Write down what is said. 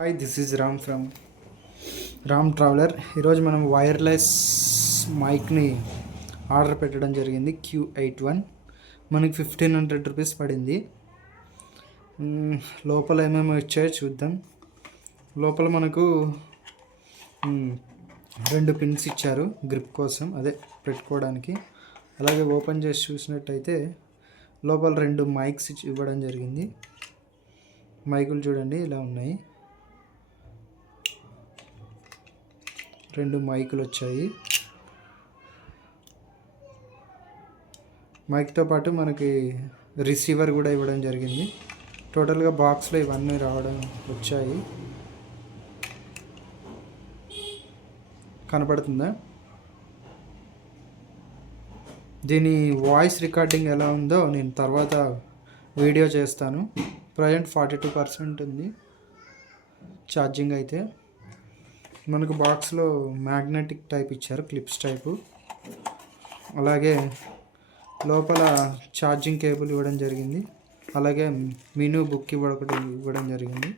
Hi, this is Ram from Ram traveller. ఈరోజు మనం wireless మైక్ని order పెట్టడం జరిగింది. Q81 మనకి 1500 రూపీస్ పడింది. లోపల ఏమేమి వచ్చాయో చూద్దాం. లోపల మనకు 2 పిన్స్ ఇచ్చారు గ్రిప్ కోసం, అదే పెట్టుకోవడానికి. అలాగే ఓపెన్ చేసి చూసినట్టయితే లోపల 2 మైక్స్ ఇవ్వడం జరిగింది. మైకులు చూడండి ఇలా ఉన్నాయి. 2 మైకులు వచ్చాయి. మైక్తో పాటు మనకి రిసీవర్ కూడా ఇవ్వడం జరిగింది. టోటల్గా బాక్స్లో ఇవన్నీ రావడం వచ్చాయి. కనపడుతుందా? దీని వాయిస్ రికార్డింగ్ ఎలా ఉందో నేను తర్వాత వీడియో చేస్తాను. ప్రజెంట్ 42% ఉంది ఛార్జింగ్. అయితే మనకు బాక్స్లో మ్యాగ్నెటిక్ టైప్ ఇచ్చారు, క్లిప్స్ టైపు. అలాగే లోపల ఛార్జింగ్ కేబుల్ ఇవ్వడం జరిగింది. అలాగే మెనూ బుక్ ఇవ్వడం జరిగింది.